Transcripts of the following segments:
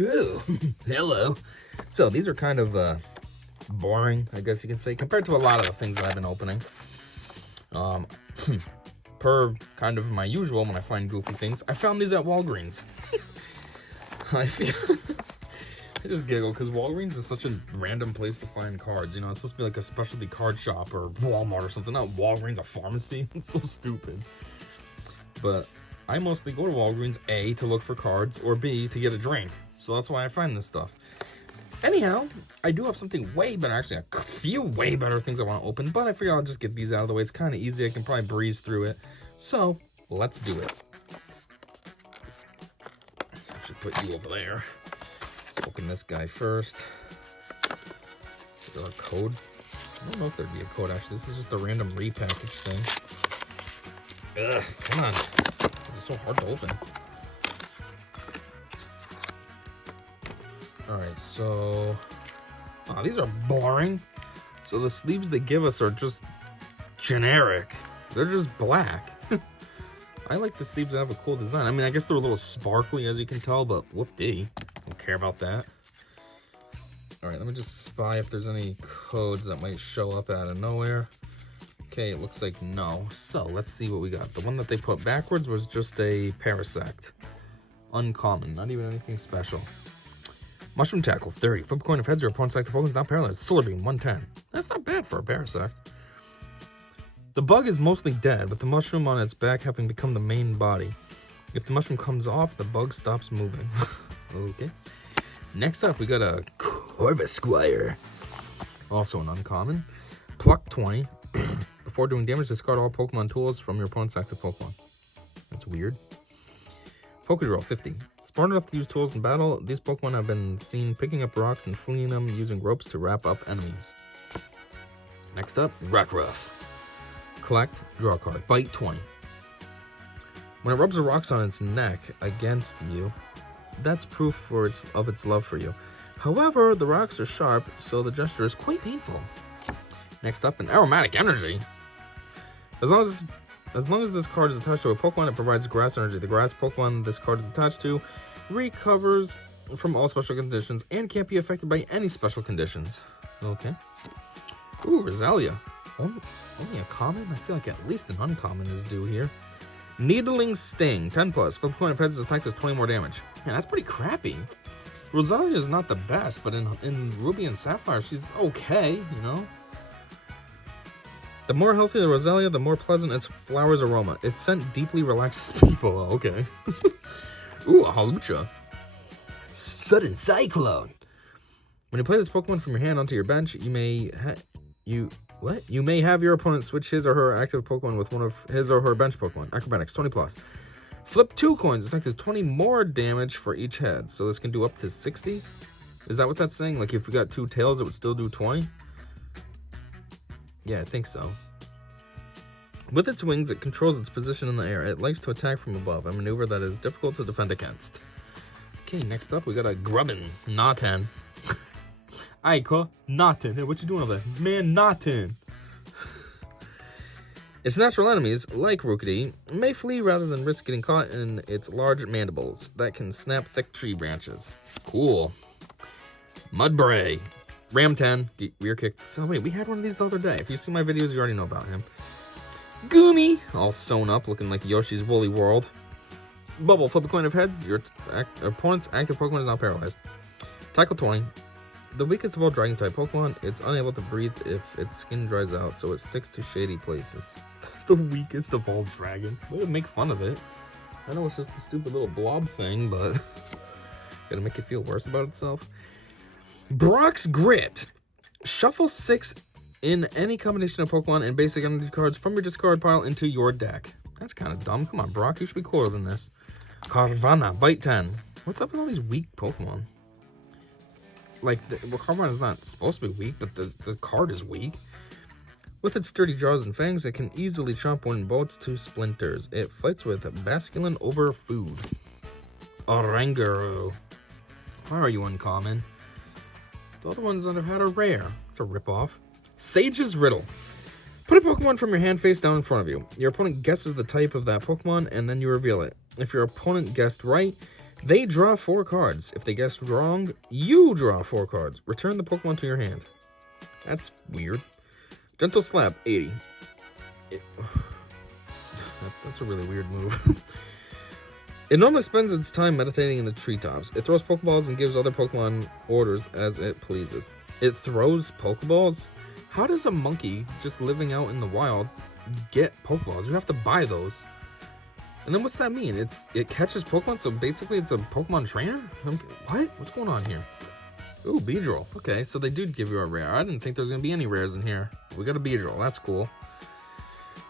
Ooh, hello. So these are kind of boring, I guess you can say, compared to a lot of the things that I've been opening. Per kind of my usual when I find goofy things, I found these at Walgreens. I just giggle because Walgreens is such a random place to find cards. You know, it's supposed to be like a specialty card shop or Walmart or something. Not Walgreens, a pharmacy. It's so stupid. But I mostly go to Walgreens, A, to look for cards, or B, to get a drink. So that's why I find this stuff. Anyhow, I do have something way better, actually a few way better things I want to open, but I figure I'll just get these out of the way. It's kind of easy. I can probably breeze through it. So, let's do it. I should put you over there. Open this guy first. Is there a code? I don't know if there'd be a code, actually. This is just a random repackaged thing. Ugh, come on. It's so hard to open. Alright, so... oh, these are boring. So the sleeves they give us are just generic. They're just black. I like the sleeves that have a cool design. I mean, I guess they're a little sparkly, as you can tell, but whoop-dee. Don't care about that. Alright, let me just spy if there's any codes that might show up out of nowhere. Okay, it looks like no. So, let's see what we got. The one that they put backwards was just a Parasect. Uncommon, not even anything special. Mushroom Tackle, 30. Flip coin if heads, your opponent's active Pokemon's not paralyzed. Solar Beam, 110. That's not bad for a Parasect. The bug is mostly dead, with the mushroom on its back having become the main body. If the mushroom comes off, the bug stops moving. Okay. Next up, we got a Corvisquire. Also an uncommon. Pluck, 20. Before doing damage, discard all Pokemon tools from your opponent's active Pokemon. That's weird. Pokedrill, 50. Smart enough to use tools in battle, these Pokemon have been seen picking up rocks and flinging them using ropes to wrap up enemies. Next up, Rockruff. Collect, draw a card. Bite, 20. When it rubs the rocks on its neck against you, that's proof of its love for you. However, the rocks are sharp, so the gesture is quite painful. Next up, an Aromatic Energy. As long as this card is attached to a Pokemon, it provides grass energy. The grass Pokemon this card is attached to recovers from all special conditions and can't be affected by any special conditions. Okay. Ooh, Rosalia. Only a common? I feel like at least an uncommon is due here. Needling Sting, 10 plus. Flip coin if heads, this attack does 20 more damage. Man, that's pretty crappy. Rosalia is not the best, but in Ruby and Sapphire, she's okay, you know? The more healthy the Rosalia, the more pleasant its flower's aroma. Its scent deeply relaxes people. Oh, okay. Ooh, a Hawlucha. Sudden Cyclone. When you play this Pokemon from your hand onto your bench, you may have your opponent switch his or her active Pokemon with one of his or her bench Pokemon. Acrobatics, 20 plus. Flip 2 coins. It's like there's 20 more damage for each head. So this can do up to 60. Is that what that's saying? Like if we got 2 tails, it would still do 20? Yeah, I think so. With its wings, it controls its position in the air. It likes to attack from above, a maneuver that is difficult to defend against. Okay, next up, we got a Grubbin, Notten. Aiko, Notten. Hey, what you doing over there? Man, Notten. Its natural enemies, like Rookidee, may flee rather than risk getting caught in its large mandibles that can snap thick tree branches. Cool. Mudbray. Ram 10, rear kick. So wait, we had one of these the other day. If you see my videos, you already know about him. Goomy, all sewn up, looking like Yoshi's Woolly World. Bubble, flip a coin of heads. Your opponent's active Pokemon is now paralyzed. Tackle 20. The weakest of all Dragon-type Pokemon, it's unable to breathe if its skin dries out, so it sticks to shady places. The weakest of all Dragon. Way to make fun of it. I know it's just a stupid little blob thing, but gotta make it feel worse about itself. Brock's Grit. Shuffle 6 in any combination of Pokemon and basic energy cards from your discard pile into your deck. That's kind of dumb. Come on, Brock. You should be cooler than this. Carvanha. Bite 10. What's up with all these weak Pokemon? Like, Carvanha is not supposed to be weak, but the card is weak. With its sturdy jaws and fangs, it can easily chomp wooden bolts to splinters. It fights with Basculin over food. Oranguru. Why are you uncommon? The other ones that have had are rare. It's a ripoff. Sage's Riddle. Put a Pokemon from your hand face down in front of you. Your opponent guesses the type of that Pokemon, and then you reveal it. If your opponent guessed right, They draw 4 cards. If they guess wrong, you draw 4 cards. Return the Pokemon to your hand. That's weird. Gentle Slap, 80. That's a really weird move. It normally spends its time meditating in the treetops. It throws Pokeballs and gives other Pokemon orders as it pleases. It throws Pokeballs? How does a monkey just living out in the wild get Pokeballs? You have to buy those. And then what's that mean? It catches Pokemon, so basically it's a Pokemon trainer? What? What's going on here? Ooh, Beedrill. Okay, so they do give you a rare. I didn't think there was going to be any rares in here. We got a Beedrill. That's cool.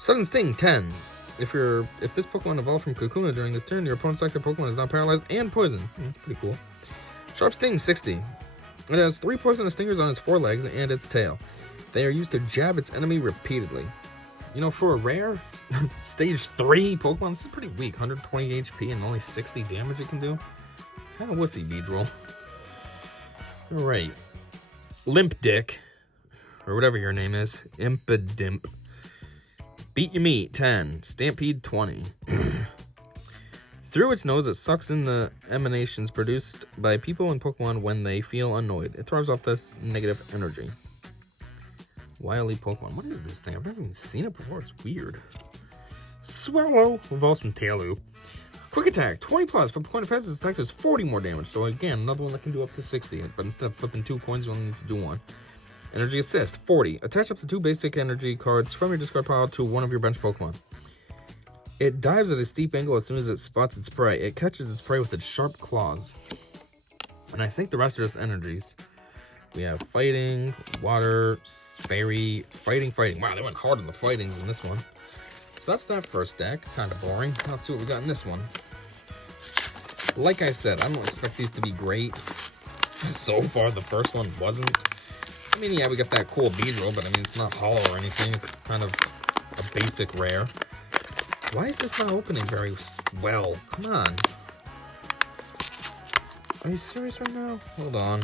Sudden Sting, 10. If this Pokemon evolved from Kakuna during this turn, your opponent's selected Pokemon is not paralyzed and poisoned. That's pretty cool. Sharp Sting, 60. It has 3 poisonous stingers on its forelegs and its tail. They are used to jab its enemy repeatedly. You know, for a rare, stage 3 Pokemon, this is pretty weak. 120 HP and only 60 damage it can do. Kind of wussy, Beedrill. Alright. Limp Dick, or whatever your name is. Impidimp. Beat Your Meat, 10. Stampede, 20. Through its nose, it sucks in the emanations produced by people and Pokemon when they feel annoyed. It throws off this negative energy. Wily Pokemon. What is this thing? I've never even seen it before. It's weird. Swallow. Evolves from Tailloop. Quick Attack. 20 plus. Flip a coin of heads, its attack does 40 more damage. So again, another one that can do up to 60. But instead of flipping 2 coins, you only need to do 1. Energy Assist, 40. Attach up to 2 basic energy cards from your discard pile to one of your bench Pokemon. It dives at a steep angle as soon as it spots its prey. It catches its prey with its sharp claws. And I think the rest are just energies. We have Fighting, Water, Fairy, Fighting. Wow, they went hard on the Fightings in this one. So that's that first deck. Kind of boring. Let's see what we got in this one. Like I said, I don't expect these to be great. So far, the first one wasn't. I mean, yeah, we got that cool Beedrill, but I mean, it's not hollow or anything. It's kind of a basic rare. Why is this not opening very well? Come on. Are you serious right now? Hold on.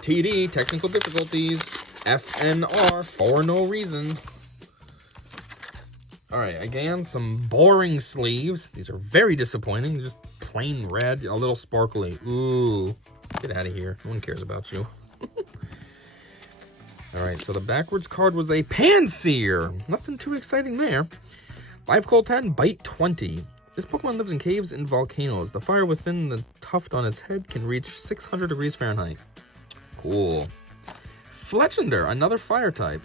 TD, technical difficulties. FNR, for no reason. Alright, again, some boring sleeves. These are very disappointing. Just plain red, a little sparkly. Ooh, get out of here. No one cares about you. Alright, so the backwards card was a Panseer. Nothing too exciting there. Life Cold 10, Bite 20. This Pokemon lives in caves and volcanoes. The fire within the tuft on its head can reach 600 degrees Fahrenheit. Cool. Fletchinder, another fire type.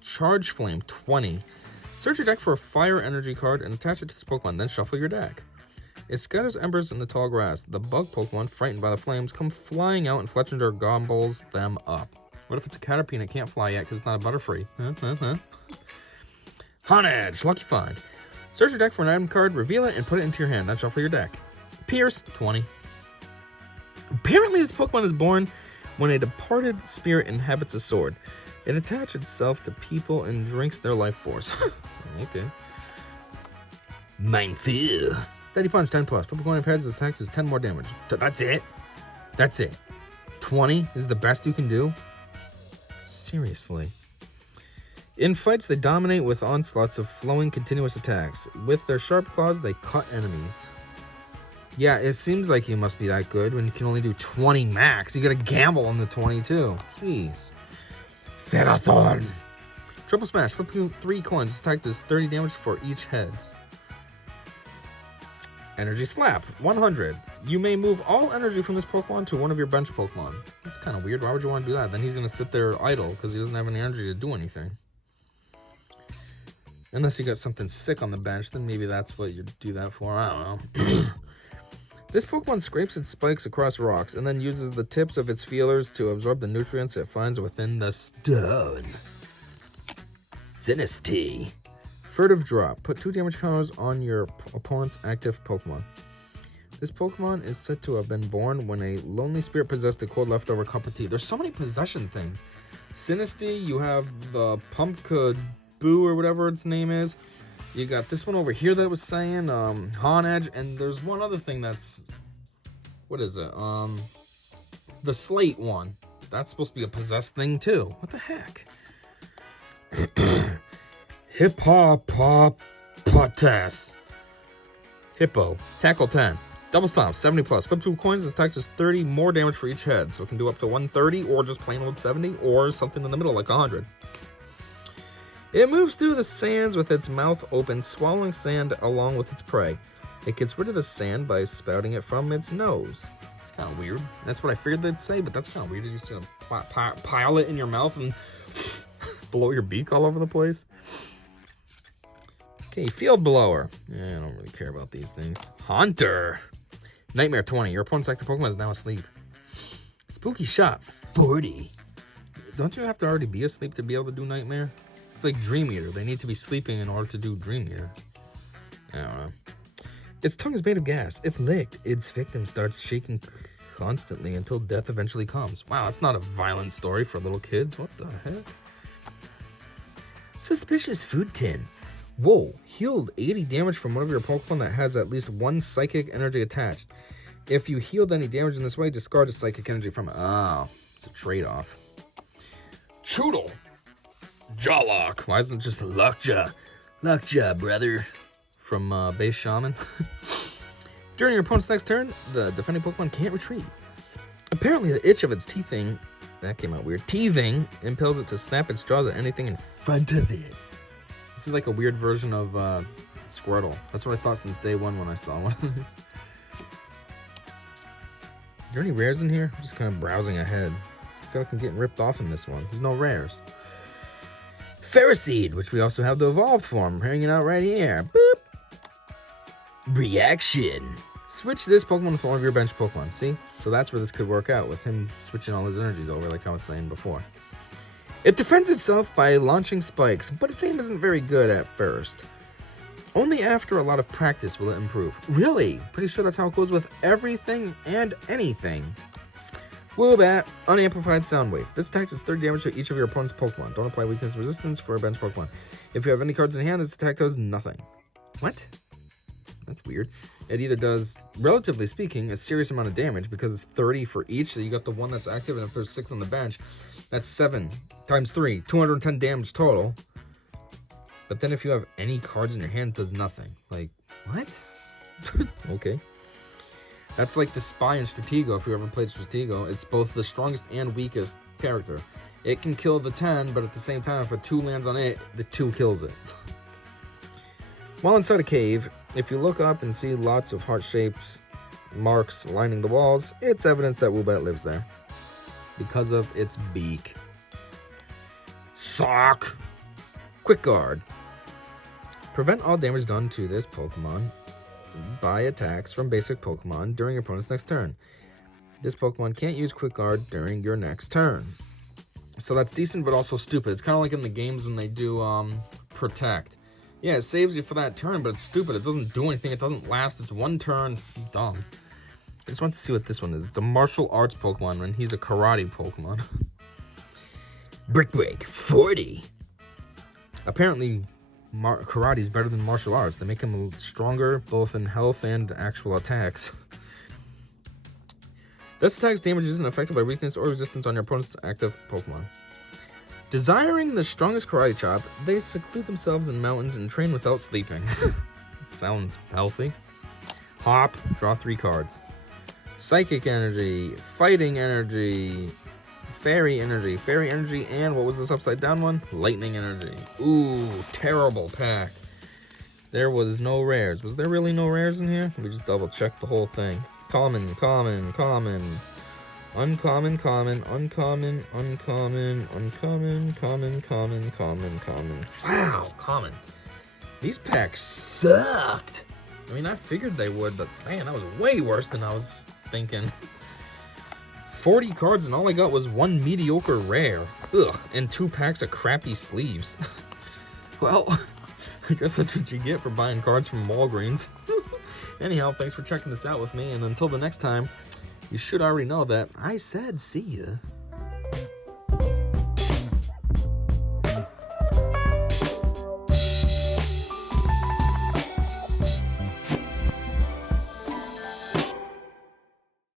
Charge Flame, 20. Search your deck for a fire energy card and attach it to this Pokemon, then shuffle your deck. It scatters embers in the tall grass. The bug Pokemon, frightened by the flames, come flying out and Fletchinder gobbles them up. What if it's a Caterpie and it can't fly yet because it's not a Butterfree? Honedge, lucky find. Search your deck for an item card, reveal it, and put it into your hand. Then shuffle your deck. Pierce, 20. Apparently this Pokemon is born when a departed spirit inhabits a sword. It attaches itself to people and drinks their life force. Okay. Mindfield. Steady Punch, 10 plus. Flip a coin of heads, this attack does 10 more damage. That's it? That's it. 20 is the best you can do? Seriously. In fights, they dominate with onslaughts of flowing continuous attacks. With their sharp claws, they cut enemies. Yeah, it seems like you must be that good when you can only do 20 max. You gotta gamble on the 22. Jeez. Ferrothorn. Triple Smash. Flip 3 coins. This attack does 30 damage for each heads. Energy Slap. 100. You may move all energy from this Pokemon to one of your bench Pokemon. That's kind of weird. Why would you want to do that? Then he's going to sit there idle because he doesn't have any energy to do anything. Unless you got something sick on the bench, then maybe that's what you'd do that for. I don't know. This Pokemon scrapes its spikes across rocks and then uses the tips of its feelers to absorb the nutrients it finds within the stone. Sinistea. Furtive Drop. Put 2 damage counters on your opponent's active Pokemon. This Pokemon is said to have been born when a lonely spirit possessed a cold leftover cup of tea. There's so many possession things. Sinistea, you have the Pumpkaboo or whatever its name is. You got this one over here that was saying, Honedge, and there's one other thing that's, what is it? The Slate one. That's supposed to be a possessed thing too. What the heck? Hippopotamus. Hippo. Tackle 10. Double stomp, 70 plus. Flip 2 coins, this attack does 30 more damage for each head. So it can do up to 130 or just plain old 70 or something in the middle like 100. It moves through the sands with its mouth open, swallowing sand along with its prey. It gets rid of the sand by spouting it from its nose. It's kind of weird. That's what I figured they'd say, but that's kind of weird. You're just going to pile it in your mouth and blow your beak all over the place. Okay, Field Blower. Yeah, I don't really care about these things. Haunter. Nightmare 20. Your opponent's active Pokemon is now asleep. Spooky Shot 40. Don't you have to already be asleep to be able to do Nightmare? It's like Dream Eater. They need to be sleeping in order to do Dream Eater. I don't know. Its tongue is made of gas. If licked, its victim starts shaking constantly until death eventually comes. Wow, that's not a violent story for little kids. What the heck? Suspicious Food Tin. Whoa, healed 80 damage from one of your Pokemon that has at least one psychic energy attached. If you healed any damage in this way, discard the psychic energy from it. Oh, it's a trade-off. Choodle. Jawlock. Why isn't it just Lockjaw? Lockjaw, brother. From Base Shaman. During your opponent's next turn, the defending Pokemon can't retreat. Apparently, the itch of its teething, that came out weird, teething impels it to snap its jaws at anything in front of it. This is like a weird version of Squirtle. That's what I thought since day one when I saw one of these. Is there any rares in here? I'm just kind of browsing ahead. I feel like I'm getting ripped off in this one. There's no rares. Ferroseed, which we also have the evolved form hanging out right here. Boop! Reaction. Switch this Pokemon with one of your bench Pokemon. See? So that's where this could work out, with him switching all his energies over, like I was saying before. It defends itself by launching spikes, but its aim isn't very good at first. Only after a lot of practice will it improve. Really? Pretty sure that's how it goes with everything and anything. Woobat, unamplified sound wave. This attack does 30 damage to each of your opponent's Pokemon. Don't apply weakness resistance for a bench Pokemon. If you have any cards in hand, this attack does nothing. What? That's weird. It either does, relatively speaking, a serious amount of damage because it's 30 for each. So you got the one that's active, and if there's 6 on the bench, that's 7 times 3, 210 damage total. But then if you have any cards in your hand, it does nothing. Like, what? Okay. That's like the Spy in Stratego, if you ever played Stratego. It's both the strongest and weakest character. It can kill the 10, but at the same time, if a 2 lands on it, the 2 kills it. While inside a cave, if you look up and see lots of heart-shaped marks lining the walls, it's evidence that Woobat lives there. Because of its beak. Sock! Quick Guard. Prevent all damage done to this Pokemon by attacks from basic Pokemon during your opponent's next turn. This Pokemon can't use Quick Guard during your next turn. So that's decent, but also stupid. It's kind of like in the games when they do Protect. Yeah, it saves you for that turn, but it's stupid. It doesn't do anything. It doesn't last. It's one turn. It's dumb. I just want to see what this one is. It's a martial arts Pokemon, and he's a karate Pokemon. Brick Break 40. Apparently, karate is better than martial arts. They make him stronger, both in health and actual attacks. This attack's damage isn't affected by weakness or resistance on your opponent's active Pokemon. Desiring the strongest karate chop, they seclude themselves in mountains and train without sleeping. Sounds healthy. Hop, draw 3 cards. Psychic energy, fighting energy, fairy energy, and what was this upside down one? Lightning energy. Ooh, terrible pack. There was no rares. Was there really no rares in here? Let me just double check the whole thing. Common, common, common. Uncommon, common, uncommon, uncommon, uncommon, common, common, common, common. Wow, common. These packs sucked. I mean, I figured they would, but man, that was way worse than I was thinking. 40 cards and all I got was 1 mediocre rare. Ugh, and 2 packs of crappy sleeves. Well, I guess that's what you get for buying cards from Walgreens. Anyhow, thanks for checking this out with me, and until the next time, you should already know that I said see ya.